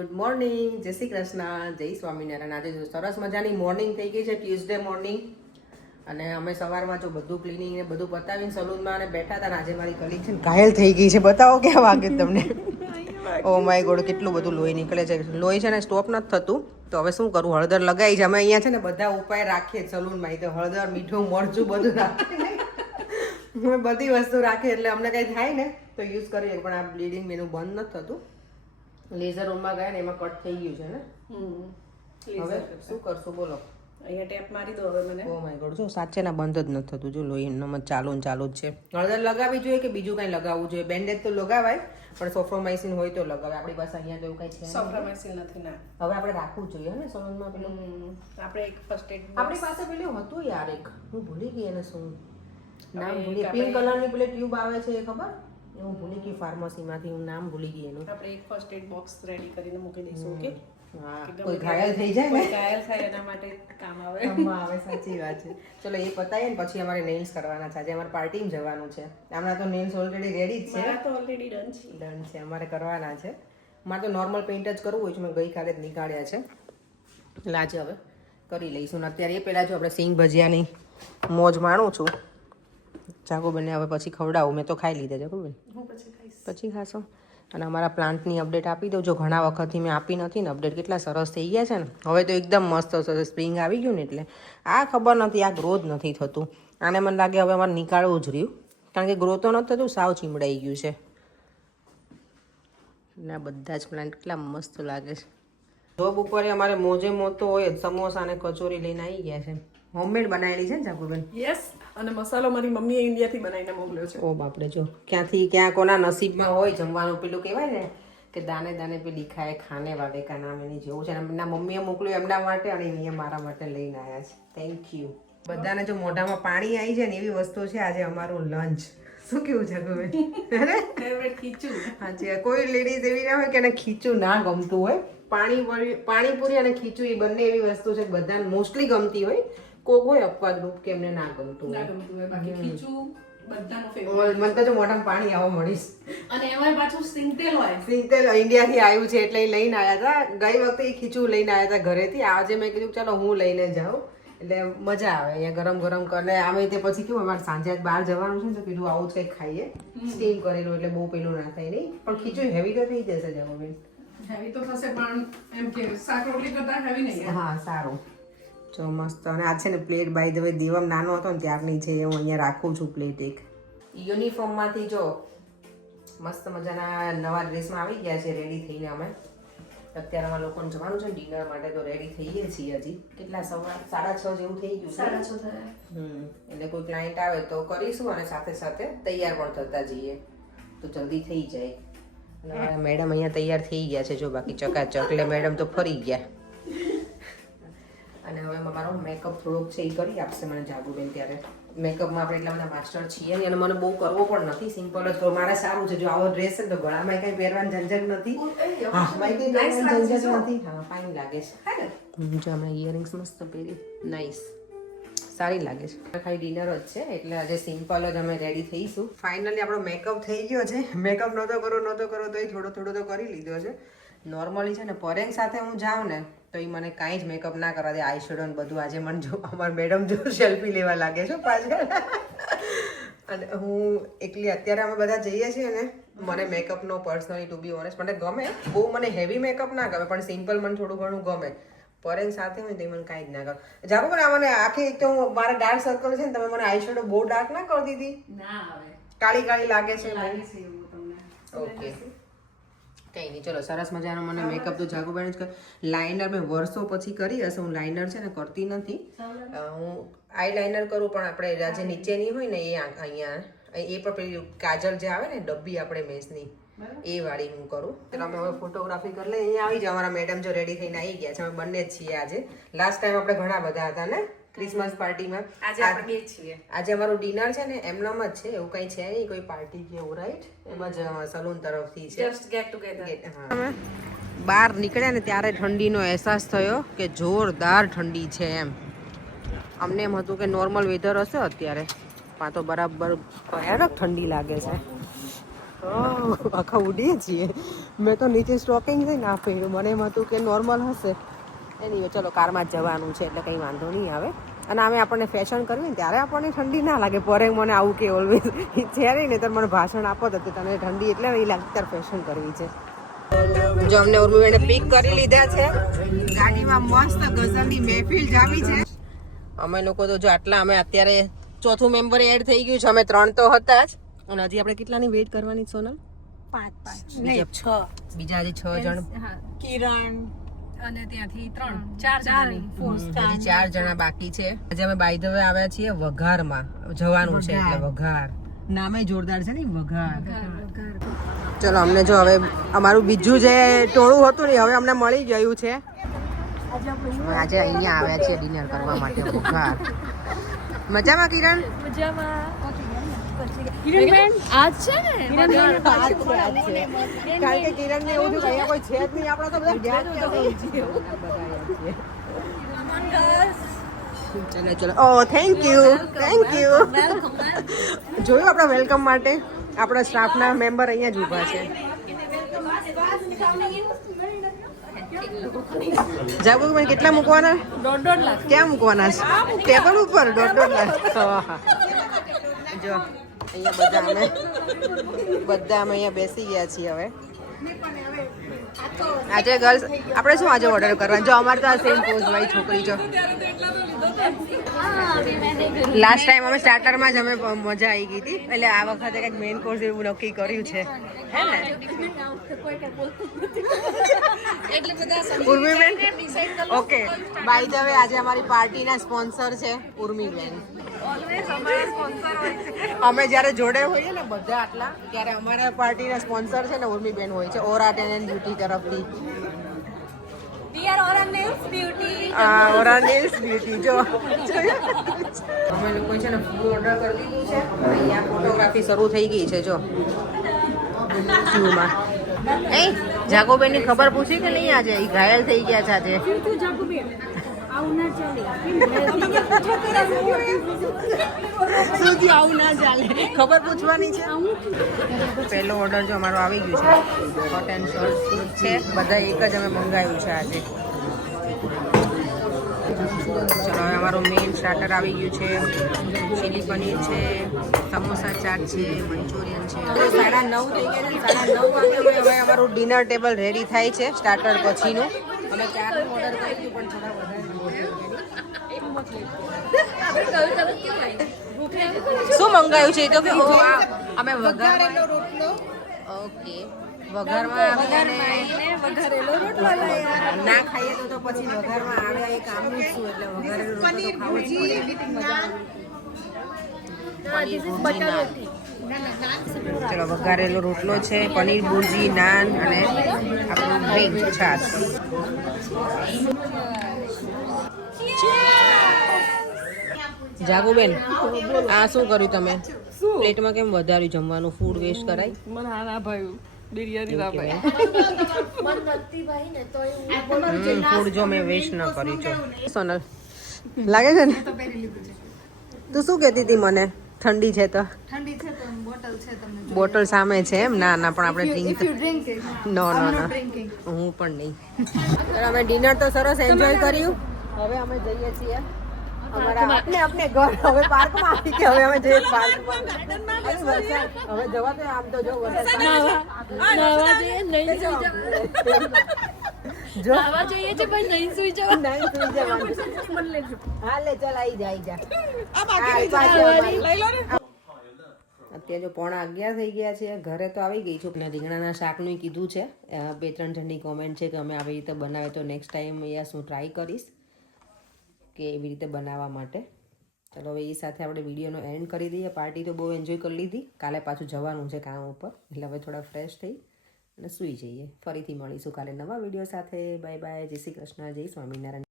Good morning, જય શ્રી કૃષ્ણ, જય સ્વામિનારાયણ. આજે જો સરસ મજાની મોર્નિંગ થઈ ગઈ છે, ટ્યુઝડે મોર્નિંગ. અને અમે સવારમાં જો બધું ક્લિનિંગ ને બધું પતાવીને સલૂનમાં અને બેઠા હતા. આજે મારી કલીગ છે ઘાયલ થઈ ગઈ છે. બતાવો ક્યાં વાગે તમને. ઓ માય ગોડ, કેટલું બધું લોહી નીકળે છે. લોહી છે ને સ્ટોપ નથી થતું. તો હવે શું કરું, હળદર લગાવી છે. અમે અહીંયા છે ને બધા ઉપાય રાખીએ સલૂનમાં. તો હળદર, મીઠું, મરચું બધું રાખીએ. અમે બધી વસ્તુ રાખીએ એટલે અમને કંઈ થાય ને તો યુઝ કરીએ. પણ આ બ્લીડિંગ મેનું બંધ નથી થતું. લેઝર રૂમમાં ગયા ને એમાં કટ થઈ ગયું છે ને. હવે શું કરશું બોલો. અહીંયા ટેપ મારી દો હવે મને. ઓ માય ગોડ, જો સાચે ના બંધ જ નથી થતું. જો લોહી નમત ચાલુ ને ચાલુ જ છે. હળદર લગાવવી જોઈએ કે બીજું કંઈ લગાવવું જોઈએ? બેન્ડેજ તો લગાવાય, પણ સોફ્રોમાઇસિન હોય તો લગાવાય. આપણી પાસે અહીંયા તો એવું કંઈ છે સોફ્રોમાઇસિન નથી ના. હવે આપણે રાખવું જોઈએ ને સલૂનમાં પેલું. આપણે એક ફર્સ્ટ એડ આપણી પાસે પેલું હતું યાર એક, હું ભૂલી ગઈ એને શું નામ ભૂલી. પિંક કલરની પેલી ટ્યુબ આવે છે એ ખબર? હું ભૂલી ગઈ ફાર્મસીમાંથી, હું નામ ભૂલી ગઈ એનું. આપણે એક ફર્સ્ટ એડ બોક્સ રેડી કરીને મૂકી દઈશું. ઓકે, હા, કોઈ ઘાયલ થઈ જાય ને, ઘાયલ થાય એના માટે કામ આવે. કામમાં આવે. સાચી વાત છે. ચલો એ પતાવીએ ને પછી અમારે નેલ્સ કરવાના છે. આજે અમારે પાર્ટીમાં જવાનું છે. હમણાં તો નેલ્સ ઓલરેડી રેડી જ છે. મારા તો ઓલરેડી ડન છે. ડન છે, અમારે કરવાના છે. મારે તો નોર્મલ પેઇન્ટ જ કરવું હોય છે. મેં ગઈકાલે જ નીકાળ્યા છે એટલે આજે હવે કરી લઈશું. ને અત્યારે એ પહેલાં જો આપણે સિંગ ભજીયાની મોજ માણું છું. જાગુબેનને હવે પછી ખવડાવું. મેં તો ખાઈ લીધા. જાગુબેન હું પછી ખાઈશ. પછી ખાશો? અને અમારા પ્લાન્ટની અપડેટ આપી દઉં. જો ઘણા વખતથી મેં આપી નથી ને અપડેટ. કેટલા સરસ થઈ ગયા છે ને. હવે તો એકદમ મસ્ત સરસ સ્પ્રિંગ આવી ગયું ને એટલે આ ખબર નથી, આ ગ્રોથ નથી થતું. આને મને લાગે હવે અમારે નીકાળવું જ રહ્યું, કારણ કે ગ્રો તો નથી થતું, સાવ ચીમડાઈ ગયું છે. ને આ બધા જ પ્લાન્ટ કેટલા મસ્ત લાગે છે. જોબ ઉપર અમારે મોજે મોતો હોય જ. સમોસા અને કચોરી લઈને આવી ગયા છે. હોમમેડ બનાવેલી છે ને જાગુબેન? યસ, અને મસાલો મારી મમ્મીએ ઇન્ડિયાથી બનાવીને મોકલ્યો છે. ઓ બાપરે, જો ક્યાંથી ક્યાં કોના નસીબમાં હોય જમવાનું. પેલું કહેવાય ને કે દાને દાને પે લિખા હે ખાને વાલે કા નામ, એની જેવું છે. એમના મમ્મીએ મોકલ્યું એમના માટે અને અહીંયા મારા માટે લઈને આવ્યા છે. Thank you. બધાને જો મોઢામાં પાણી આવી જાય ને એવી વસ્તુ છે આજે અમારું લંચ. શું કેવું છે હવે? ફેવરેટ ખીચું. હાજી, કોઈ લેડીઝ એવી ના હોય કે એને ખીચું ના ગમતું હોય. પાણીપુરી અને ખીચું એ બંને એવી વસ્તુ છે બધાને મોસ્ટલી ગમતી હોય. કોક હોય અપવાદરૂપ કે એમને ના ગમતું ના હોય. ગમતું હોય, બાકી ખીચું બધાનો ફેવરેટ. મને તો જો મોઢામાં પાણી આવવા મળીશ. અને એમાં પાછું સિંગતેલ હોય. સિંગતેલ ઇન્ડિયાથી આવ્યું છે એટલે એ લઈને આવ્યા હતા. ગઈ વખતે એ ખીચું લઈને આવ્યા હતા ઘરેથી. આજે મેં કીધું ચાલો હું લઈને જાઉં એટલે મજા આવે. અહીંયા ગરમ ગરમ કરે આમે તે પછી કેવું અમારે સાંજે બહાર જવાનું છે ને તો કીધું આવું જ કંઈક ખાઈએ. સ્ટીમ કરેલું એટલે બહુ પેલું ના થાય નહીં. પણ ખીચું હેવી તો થઈ જશે જાગુબેન. હેવી તો થશે પણ એમ કે શાક રોટલી કરતા હેવી નહીં. હા, સારું. જો મસ્ત. અને આ છે ને પ્લેટ બાય ધ વે દીવમ નાનો હતો ને ત્યારની છે. હું અહીંયા રાખું છું પ્લેટ એક. યુનિફોર્મમાંથી જો મસ્ત મજાના નવા ડ્રેસમાં આવી ગયા છે રેડી થઈને. અમે અત્યારે અમારા લોકોને જવાનું છે ને ડિનર માટે, તો રેડી થઈએ છીએ. હજી કેટલા 6:30 જેવું થઈ ગયું છે. 6:30 થયા. એટલે કોઈ ક્લાયન્ટ આવે તો કરીશું અને સાથે સાથે તૈયાર પણ થતા જઈએ તો જલ્દી થઈ જાય. મેડમ અહીંયા તૈયાર થઈ ગયા છે જો, બાકી ચકાચક. એટલે મેડમ તો ફરી ગયા. અને હવે મારો મેકઅપ થોડોક છે એ કરી આપશે મને જાગુબેન. ત્યારે મેકઅપમાં આપણે એટલા બધા માસ્ટર છીએ ને, અને મને બહુ કરવો પણ નથી. સિમ્પલ જ કરો. મારે સારું છે. જો આવો ડ્રેસ છે ને તો ગળામાં કંઈ પહેરવાની ઝંઝટ નથી. હાથમાં કંઈ પહેરવાની ઝંઝટ નથી. હા, ફાઇન લાગે છે. જો હમણાં ઇયરિંગ્સ મસ્ત પહેરી, નાઇસ, સારી લાગે છે. ખાલી ડિનર જ છે એટલે આજે સિમ્પલ જ અમે રેડી થઈશું. ફાઇનલી આપણો મેકઅપ થઈ ગયો છે. મેકઅપ નહોતો કરો તો એ થોડો થોડો તો કરી લીધો છે. નોર્મલી છે ને પરેંગ સાથે હું જાઉં ને તો એ મને કાંઈ જ મેકઅપ ના કરવા દે. આઈ શેડો ને બધું. આજે મને જો અમારા મેડમ જો સેલ્ફી લેવા લાગે છે પાછળ. અને હું એકલી અત્યારે અમે બધા જઈએ છીએ ને, મને મેકઅપનો પર્સનલી ટુ બી ઓનેસ્ટ મને ગમે. બહુ મને હેવી મેકઅપ ના ગમે, પણ સિમ્પલ મને થોડું ઘણું ગમે. પરેંગ સાથે હોય તો મને કાંઈ જ ના ગમે. જાગો પણ આ મને આખી એક તો હું મારા ડાર્ક સર્કલ છે ને, તમે મને આઈ શેડો બહુ ડાર્ક ના કરી દીધી. ના આવે, કાળી કાળી લાગે છે. લાગે છે એવું તમને. ઓકે, કંઈ નહીં. ચલો, સરસ મજાનો મને મેકઅપ તો જાગુબેન જ કરે. લાઇનર મેં વર્ષો પછી કરી હશે. હું લાઇનર છે ને કરતી નથી. હું આઈ લાઇનર કરું, પણ આપણે આજે નીચેની હોય ને એ અહીંયા એ પણ પેલી કાજલ જે આવે ને ડબ્બી આપણે મેસની એ વાળી હું કરું. એટલે અમે હવે ફોટોગ્રાફી કરી લઈએ. અહીંયા આવી જાય અમારા મેડમ જો રેડી થઈને આવી ગયા છે. અમે બંને જ છીએ આજે. લાસ્ટ ટાઈમ આપણે ઘણા બધા હતા ને ક્રિસમસ પાર્ટીમાં. આજે આપણે બે છીએ. આજે અમારું ડિનર છે ને એમનામ જ છે, એવું કંઈ છે નહીં કોઈ પાર્ટી કે એવું, રાઈટ? એમાં જ સલૂન તરફથી છે. Just get together. હા, બહાર નીકળ્યા ને ત્યારે ઠંડીનો અહેસાસ થયો કે જોરદાર ઠંડી છે એમ. અમને એમ હતું કે નોર્મલ વેધર હશે અત્યારે, પણ તો બરાબર ભયાનક ઠંડી લાગે છે. આખા ઉડીએ છીએ. મેં તો નીચે સ્ટોકિંગ છે ને આ પહેર્યું, મને એમ હતું કે નોર્મલ હશે. એની ચલો કારમાં જ જવાનું છે એટલે કંઈ વાંધો નહીં આવે. અને આમે આપણને ફેશન કરવી ને ત્યારે આપણને ઠંડી ના લાગે. પરે મને આવું કે ઓલવેઝ છે નહીં, તો મને ભાષણ આપો તો તને ઠંડી એટલે નહીં લાગતી, ત્યારે ફેશન કરવી છે. જો અમને ઉર્મિબેને પિક કરી લીધા છે, ગાડીમાં મસ્ત ગઝલની મહેફિલ જામી છે. અમે લોકો તો જો આટલા, અમે અત્યારે ચોથું મેમ્બર એડ થઈ ગયું છે. અમે 3 તો હતા જ, અને હજી આપણે કેટલાની વેઇટ કરવાની છે સોનલ? 5 બીજા હજી 6 જણ, કિરણ અને ત્યાંથી 4 જણા બાકી છે. આજે અમે બાય ધ વે આવ્યા છીએ વઘારમાં જવાનું છે, એટલે વઘાર નામે જોરદાર છે ને, વઘાર. ચલો અમને જો હવે અમારું બીજું જે ટોળું હતું ને હવે અમને મળી ગયું છે. આજે અહીંયા આવ્યા છીએ ડિનર કરવા માટે વઘાર. મજામાં કિરણ? કારણ કે કિરણ ને એવું થયું કોઈ છે જ નહીં, આપણે તો બધા ચલો. ઓ થેન્ક યુ જોયું આપણા વેલકમ માટે આપણા સ્ટાફના મેમ્બર અહીંયા જ ઊભા છે. જાગુબેન કેટલા મૂકવાના? 1.5 લાખ. ક્યાં મૂકવાના છે? ટેબલ ઉપર 1.5 લાખ. જો અહીંયા બધા અમે અહીંયા બેસી ગયા છીએ. હવે આજે ગર્લ્સ આપણે શું આજે ઓર્ડર કરવાનું? જો અમારે તો આ સેમ પોઝ વાળી છોકરી જો લાસ્ટ ટાઈમ અમે સ્ટાર્ટરમાં જ અમે મજા આવી ગઈ હતી, એટલે આ વખતે કંઈક મેઇન કોર્સ એવું નક્કી કર્યું છે, હે ને ઉર્મિબેન? ઓકે, બાય ધ વે આજે અમારી પાર્ટીના સ્પોન્સર છે ઉર્મિબેન. અમે જ્યારે જોડે હોઈએ ને બધા આટલા, ત્યારે અમારા પાર્ટીના સ્પોન્સર છે ને ઉર્મિબેન હોય છે, ઓરા ટેન એન્ડ બ્યુટી તરફથી. ઓરા નેલ્સ બ્યુટી જો અમે લોકો છે ને ફૂડ ઓર્ડર કરી દીધું છે. અહીંયા ફોટોગ્રાફી શરૂ થઈ ગઈ છે. જો ક્યુમાં એ જાગોબેન ની ખબર પૂછી કે નહીં? આજે ઘાયલ થઈ ગયા છે આજે. આવું ના ચાલે, ખબર પૂછવાની છે. પહેલો ઓર્ડર જો અમારો આવી ગયું છે, હોટ એન્ડ શોર્ટ સૂપ છે. બધા એક જ અમે મંગાવ્યું છે આજે. ચલો હવે અમારું મેઇન સ્ટાર્ટર આવી ગયું છે. ચીલી પનીર છે, સમોસા ચાટ છે, મંચુરિયન છે. 9:30 થઈ ગયા છે. 9:30 વાગે હવે અમારું ડિનર ટેબલ રેડી થાય છે સ્ટાર્ટર પછીનું. અમે 4નું ઓર્ડર કર્યું પણ થોડા વધારે. શું મંગાવ્યું છે? તો કે અમે વઘારેલો રોટલો. ઓકે, વઘારમાં વઘારેલો રોટલો ના ખાઈએ તો પછી વઘારમાં આવે એ કામનું શું, એટલે વઘારેલો રોટલો તો ખાવો જ પડે. ચલો વઘારેલો રોટલો છે, પનીર ભુરજી, નાન અને આપણું ડ્રિંક છાશ. જાગુબેન આ શું કર્યું તમે? પ્લેટમાં કેમ વધાર્યું જમવાનું? ફૂડ વેસ્ટ કરાય? મને આ ના ભાઈ બિરયાની ના ભાઈ. ફૂડ જો મેં વેસ્ટ ન કર્યું છે. સોનલ લાગે છે ને? તું શું કહેતી હતી મને? ઠંડી છે તો બોટલ સામે છે એમ? ના ના, પણ આપણે ડ્રિંક નો હું પણ નહીં. અમે ડિનર તો સરસ એન્જોય કર્યું. હવે અમે જઈએ છીએ અમારા આપણે ઘર. હવે પાર્કમાં આવી કે હવે અમે જઈએ પાર્કમાં. હવે જવા તો આમ તો જો અત્યારે જો 11:15 થઈ ગયા છે. ઘરે તો આવી ગઈ છું. રીંગણાના શાકનું કીધું છે. 2-3 જણની કોમેન્ટ છે કે અમે આવી રીતે બનાવે તો નેક્સ્ટ ટાઈમ યસ હું ટ્રાય કરીશ કે એવી રીતે બનાવવા માટે. ચલો હવે એ સાથે આપણે વિડીયોનો એન્ડ કરી દઈએ. પાર્ટી તો બહુ એન્જોય કરી લીધી. કાલે પાછું જવાનું છે કામ ઉપર, એટલે હવે થોડા ફ્રેશ થઈ અને સૂઈ જઈએ. ફરીથી મળીશું કાલે નવા વિડીયો સાથે. Bye bye. જય શ્રી કૃષ્ણ, જય સ્વામિનારાયણ.